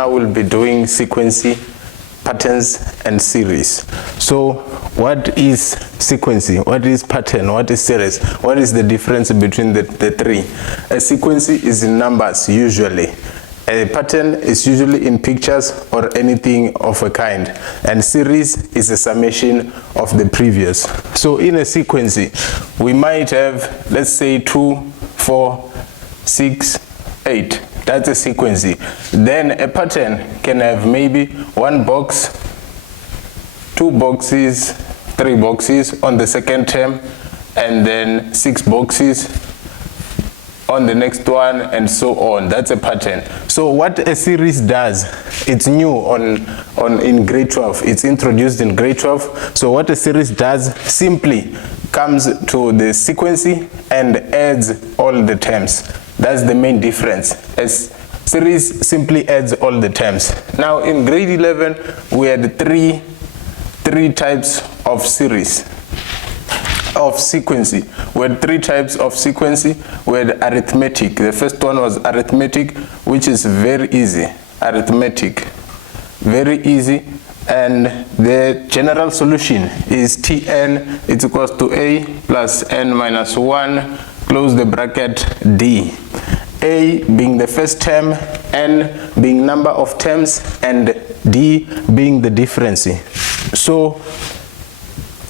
now we'll be doing sequency, patterns, and series. So what is sequency? What is pattern? What is series? What is the difference between the three? A sequency is in numbers usually. A pattern is usually in pictures or anything of a kind, and series is a summation of the previous. So in a sequence, we might have, let's say, 2, 4, 6, 8. That's a sequence. Then a pattern can have maybe 1 box, 2 boxes, 3 boxes on the second term, and then 6 boxes on the next one, and so on. That's a pattern. So what a series does, it's new in grade 12. It's introduced in grade 12. So what a series does simply comes to the sequence and adds all the terms. That's the main difference. A series simply adds all the terms. Now in grade 11, we had three types of series. Of sequence. We had 3 types of sequence. We had arithmetic. The first one was arithmetic, which is very easy. Arithmetic, very easy, and the general solution is Tn is equals to a plus n minus 1, close the bracket, d. A being the first term, n being number of terms, and d being the difference. So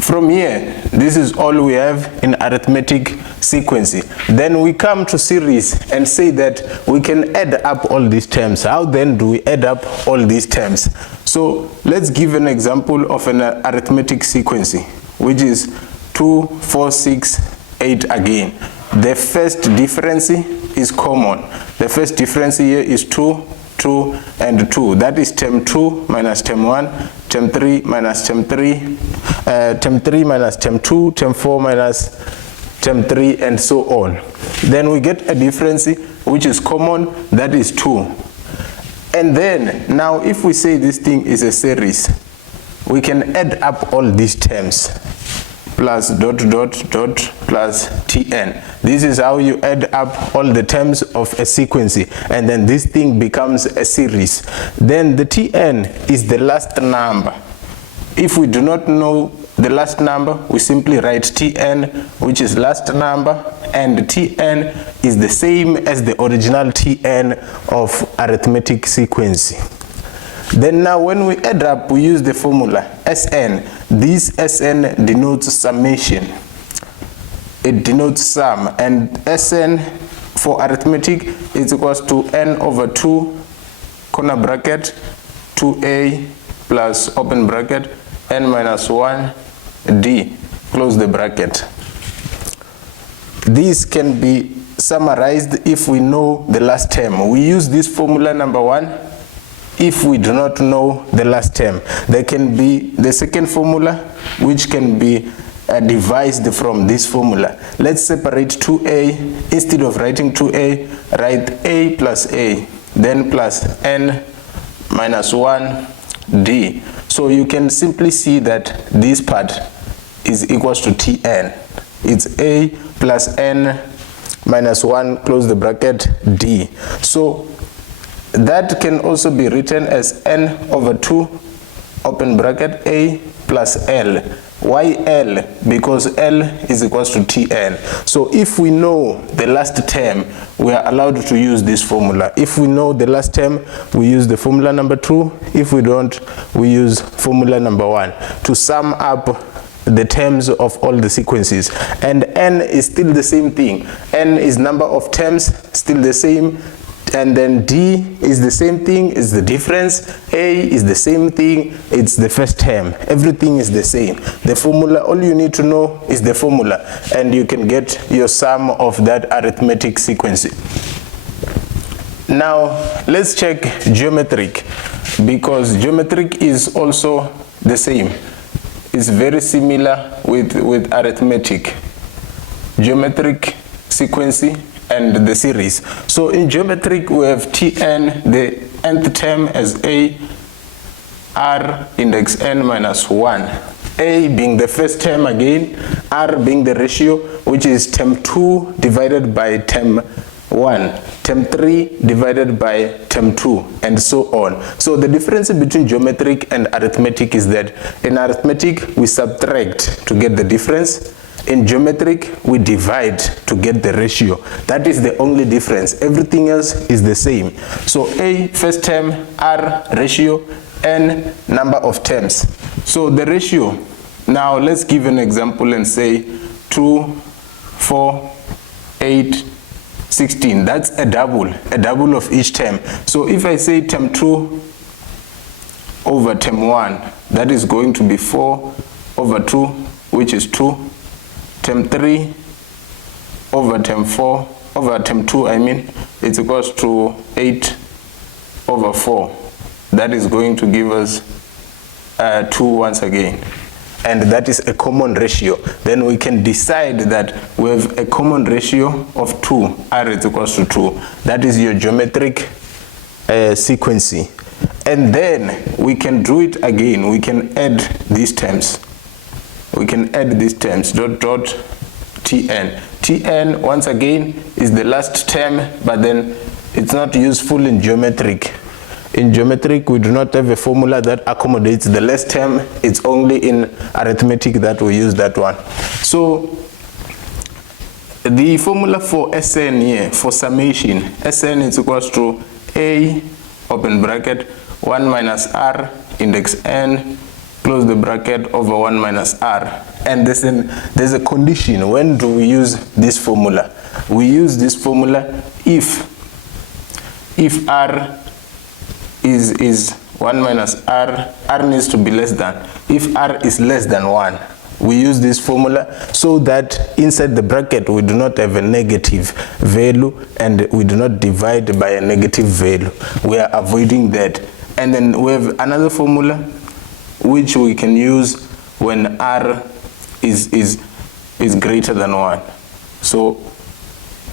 from here, this is all we have in arithmetic sequence. Then we come to series and say that we can add up all these terms. How then do we add up all these terms? So let's give an example of an arithmetic sequence, which is 2, 4, 6, 8 again. The first difference is common. The first difference here is 2, 2, and 2. That is term 2 minus term 1, term 3 minus term 3, term 3 minus term 2, term 4 minus term 3, and so on. Then we get a difference which is common, that is 2. And then, now if we say this thing is a series, we can add up all these terms. Plus dot dot dot plus Tn. This is how you add up all the terms of a sequence, and then this thing becomes a series. Then the Tn is the last number. If we do not know the last number, we simply write Tn, which is last number, and Tn is the same as the original Tn of arithmetic sequence. Then now when we add up, we use the formula Sn. This Sn denotes summation. It denotes sum, and Sn for arithmetic is equals to n over 2 corner bracket 2a plus open bracket n minus 1 d close the bracket. This can be summarized if we know the last term. We use this formula number 1. If we do not know the last term, there can be the second formula, which can be devised from this formula. Let's separate 2a. Instead of writing 2a, write a plus a, then plus n minus 1 d. So you can simply see that this part is equals to Tn. It's a plus n minus 1, close the bracket, d. So that can also be written as n over 2 open bracket a plus l. Why L? Because L is equals to Tn. So if we know the last term, we are allowed to use this formula. If we know the last term, we use the formula number 2. If we don't, we use formula number 1 to sum up the terms of all the sequences. And n is still the same thing. N is number of terms, still the same. And then D is the same thing, is the difference. A is the same thing, it's the first term. Everything is the same. The formula, all you need to know is the formula, and you can get your sum of that arithmetic sequence. Now let's check geometric, because geometric is also the same. It's very similar with arithmetic. Geometric sequence and the series. So in geometric we have Tn, the nth term, as a r index n minus 1. A being the first term again, r being the ratio, which is term 2 divided by term 1, term 3 divided by term 2, and so on. So the difference between geometric and arithmetic is that in arithmetic we subtract to get the difference. In geometric we divide to get the ratio. That is the only difference. Everything else is the same. So A, first term, R, ratio, N, number of terms. So the ratio, now let's give an example and say 2, 4, 8, 16. That's a double of each term. So if I say term 2 over term 1, that is going to be 4 over 2, which is 2. Term 3 over term 4 over term 2, I mean, it's equals to 8 over 4. That is going to give us 2 once again. And that is a common ratio. Then we can decide that we have a common ratio of 2. R is equals to 2. That is your geometric sequence. And then we can do it again. We can add these terms. We can add these terms, dot dot Tn. Tn, once again, is the last term, but then it's not useful in geometric. In geometric, we do not have a formula that accommodates the last term. It's only in arithmetic that we use that one. So the formula for Sn here, for summation, Sn is equals to A, open bracket, 1 minus R, index n, close the bracket, over 1 minus R. And there's a condition. When do we use this formula? We use this formula if R is 1 minus R, R needs to be less than. If R is less than 1, we use this formula so that inside the bracket we do not have a negative value and we do not divide by a negative value. We are avoiding that. And then we have another formula which we can use when R is greater than 1. So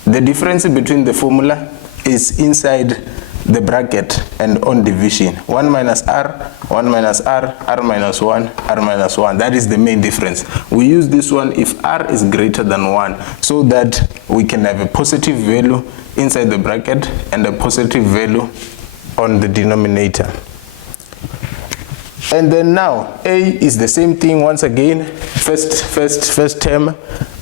the difference between the formula is inside the bracket and on division. 1 minus R, 1 minus R, R minus 1, R minus 1. That is the main difference. We use this one if R is greater than 1 so that we can have a positive value inside the bracket and a positive value on the denominator. And then now A is the same thing once again. First term,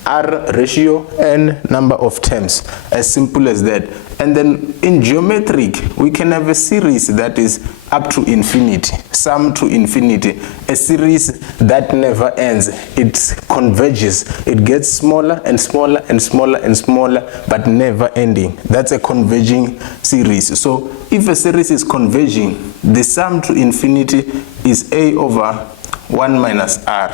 R, ratio, N, number of terms. As simple as that. And then in geometric, we can have a series that is up to infinity, sum to infinity, a series that never ends. It converges. It gets smaller and smaller and smaller and smaller, but never ending. That's a converging series. So if a series is converging, the sum to infinity is A over 1 minus R.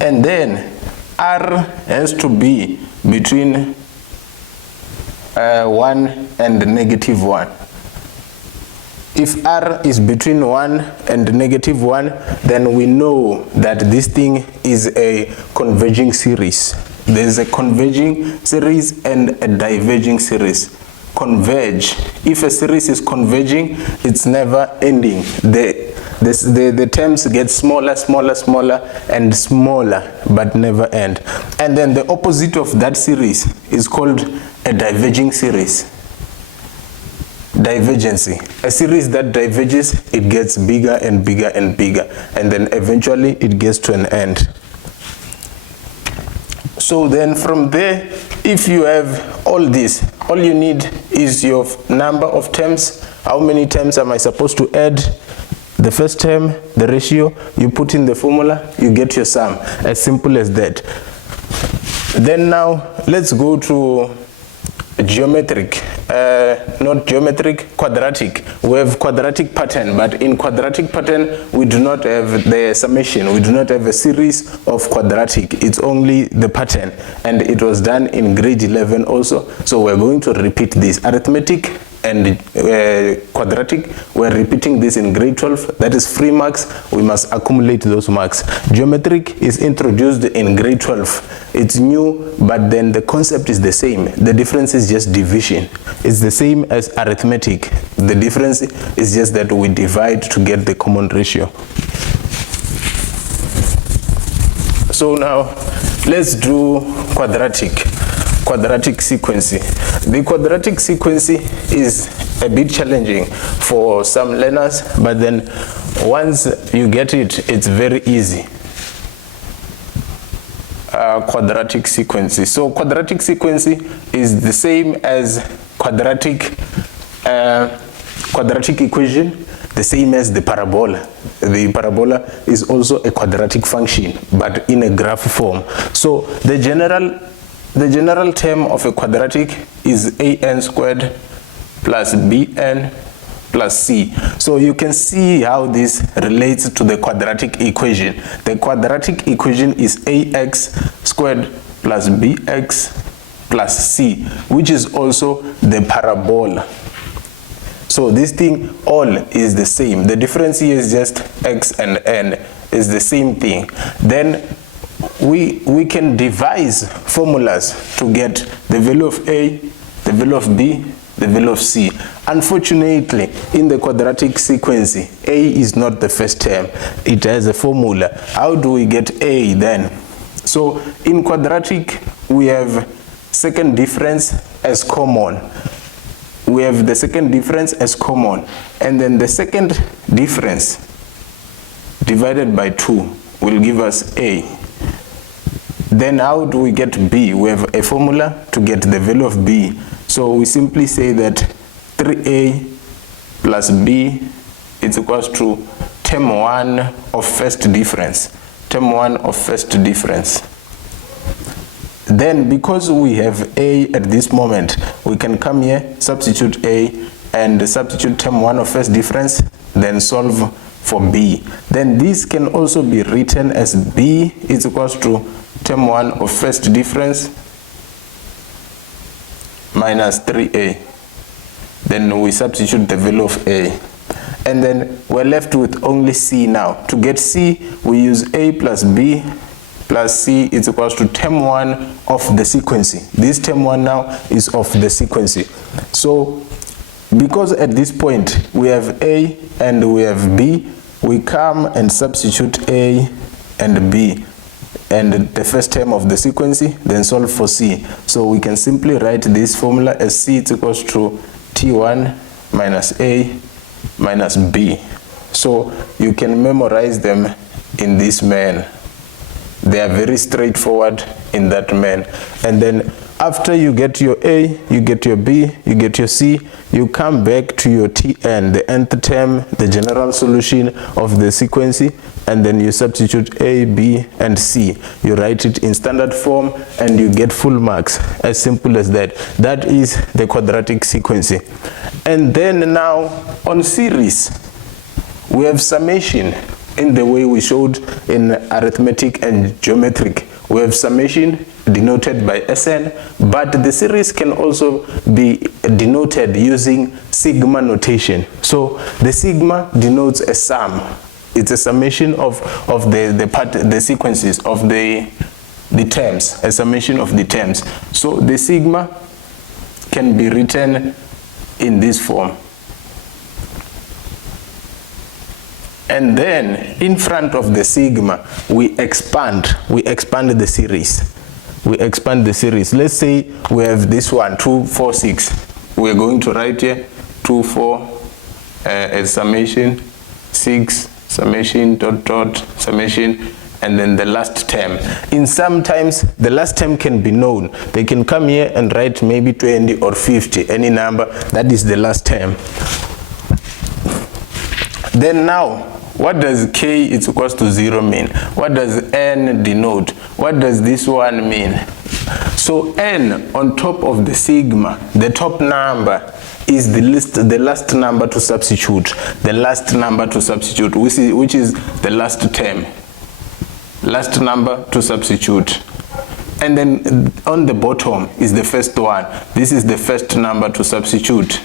And then R has to be between 1 and negative 1. If R is between 1 and negative 1, then we know that this thing is a converging series. There is a converging series and a diverging series. Converge. If a series is converging, it's never ending. The terms get smaller, smaller, smaller, and smaller, but never end. And then the opposite of that series is called a diverging series. Divergency. A series that diverges, it gets bigger and bigger and bigger, and then eventually it gets to an end. So then from there, if you have all this, all you need is your number of terms. How many terms am I supposed to add? The first term, the ratio, you put in the formula, you get your sum. As simple as that. Then now, let's go to geometric, not geometric, quadratic. We have quadratic pattern, but in quadratic pattern, we do not have the summation. We do not have a series of quadratic. It's only the pattern, and it was done in grade 11 also. So we're going to repeat this. Arithmetic and quadratic, we're repeating this in grade 12. That is free marks. We must accumulate those marks. Geometric is introduced in grade 12. It's new, but then the concept is the same. The difference is just division. It's the same as arithmetic. The difference is just that we divide to get the common ratio. So now let's do quadratic. quadratic sequence. The quadratic sequence is a bit challenging for some learners, but then once you get it, it's very easy. Quadratic sequence. So quadratic sequence is the same as quadratic equation, the same as the parabola. The parabola is also a quadratic function, but in a graph form. So the general term of a quadratic is an squared plus bn plus c. So you can see how this relates to the quadratic equation. The quadratic equation is ax squared plus bx plus c, which is also the parabola. So this thing all is the same. The difference here is just x and n is the same thing. Then we can devise formulas to get the value of a, the value of b, the value of c. Unfortunately, in the quadratic sequence, a is not the first term. It has a formula. How do we get a then? So in quadratic, we have second difference as common. We have the second difference as common, and then the second difference divided by 2 will give us a. Then how do we get b? We have a formula to get the value of b. So we simply say that 3a plus b is equals to term 1 of first difference. Term 1 of first difference. Then because we have a at this moment, we can come here, substitute a, and substitute term 1 of first difference, then solve for b. Then this can also be written as b is equals to term 1 of first difference minus 3a. Then we substitute the value of a. And then we're left with only c now. To get c, we use a plus b plus c is equals to term 1 of the sequence. This term 1 now is of the sequence. So because at this point we have a and we have b, we come and substitute a and b and the first term of the sequence, then solve for c. So we can simply write this formula as c is equals to t1 minus a minus b. So you can memorize them in this manner. They are very straightforward in that manner. And then after you get your a, you get your b, you get your c, you come back to your tn, the nth term, the general solution of the sequence, and then you substitute a, b, and c. You write it in standard form and you get full marks. As simple as that. That is the quadratic sequence. And then now on series, we have summation in the way we showed in arithmetic and geometric. We have summation denoted by Sn, but the series can also be denoted using sigma notation. So the sigma denotes a sum. It's a summation of the sequences of the terms, a summation of the terms. So the sigma can be written in this form. And then in front of the sigma, we expand the series. We expand the series. Let's say we have this one, 2, 4, 6. We're going to write here 2, 4 as summation, 6, summation, dot, dot, summation, and then the last term. In sometimes the last term can be known. They can come here and write maybe 20 or 50, any number, that is the last term. Then now, what does k is equals to 0 mean? What does n denote? What does this one mean? So n on top of the sigma, the top number is the last number to substitute. The last number to substitute, which is the last term. Last number to substitute. And then on the bottom is the first one. This is the first number to substitute.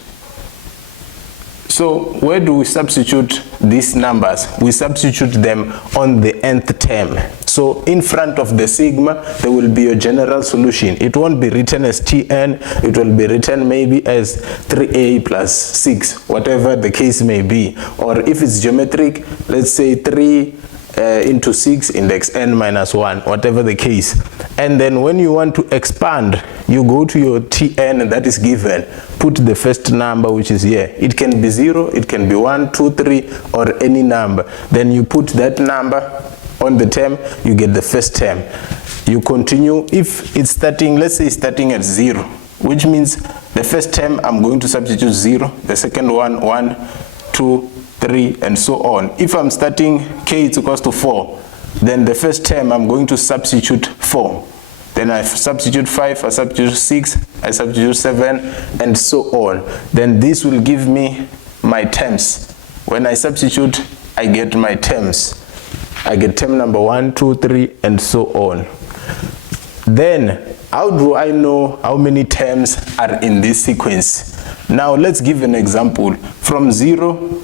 So where do we substitute these numbers? We substitute them on the nth term. So in front of the sigma, there will be a general solution. It won't be written as Tn, it will be written maybe as 3a plus 6, whatever the case may be. Or if it's geometric, let's say 3 into 6, index n minus 1, whatever the case. And then when you want to expand, you go to your Tn that is given, put the first number which is here. It can be 0, it can be 1, 2, 3, or any number. Then you put that number on the term, you get the first term. You continue. If it's starting, let's say it's starting at 0, which means the first term I'm going to substitute 0, the second one 1, 2, 3, and so on. If I'm starting k is equals to 4, then the first term I'm going to substitute 4. Then I substitute 5, I substitute 6, I substitute 7, and so on. Then this will give me my terms. When I substitute, I get my terms. I get term number 1, 2, 3, and so on. Then, how do I know how many terms are in this sequence? Now, let's give an example. From 0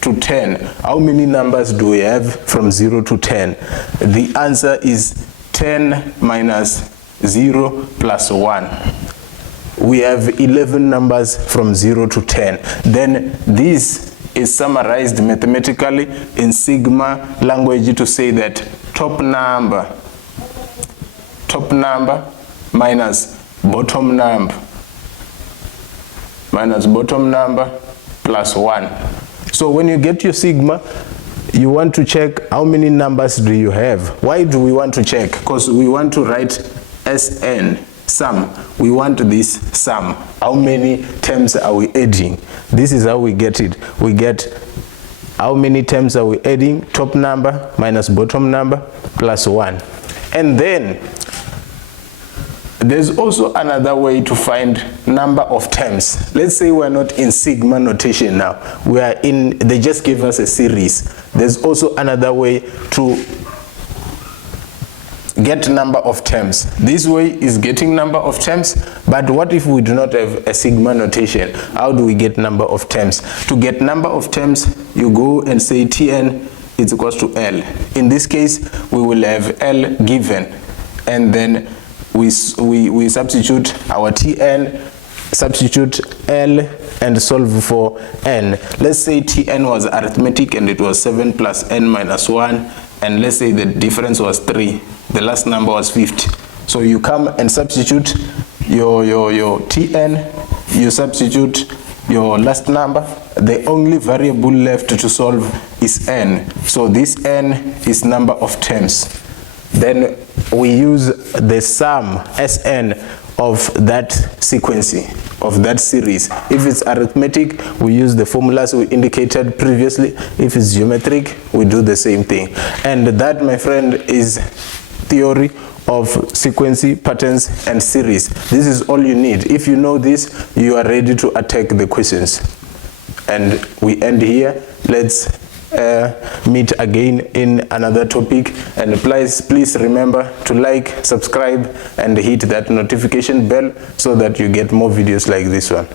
to 10, how many numbers do we have from 0 to 10? The answer is 10 minus 0 plus 1. We have 11 numbers from 0 to 10. Then this is summarized mathematically in sigma language to say that top number minus bottom number plus 1. So when you get your sigma, you want to check how many numbers do you have. Why do we want to check? Because we want to write Sn, sum. We want this sum. How many terms are we adding? This is how we get it. We get how many terms are we adding? Top number minus bottom number plus 1. And then there's also another way to find number of terms. Let's say we're not in sigma notation now. We are in, they just give us a series. There's also another way to get number of terms. This way is getting number of terms, but what if we do not have a sigma notation? How do we get number of terms? To get number of terms, you go and say Tn is equals to L. In this case, we will have L given, and then we substitute our Tn, substitute L, and solve for n. Let's say Tn was arithmetic and it was 7 plus n minus 1, and let's say the difference was 3. The last number was 50. So you come and substitute your Tn, you substitute your last number. The only variable left to solve is n. So this n is number of terms. Then we use the sum Sn of that sequence, of that series. If it's arithmetic, we use the formulas we indicated previously. If it's geometric, we do the same thing. And that, my friend, is theory of sequence, patterns, and series. This is all you need. If you know this, you are ready to attack the questions. And we end here. Let's meet again in another topic, and please remember to like, subscribe, and hit that notification bell so that you get more videos like this one.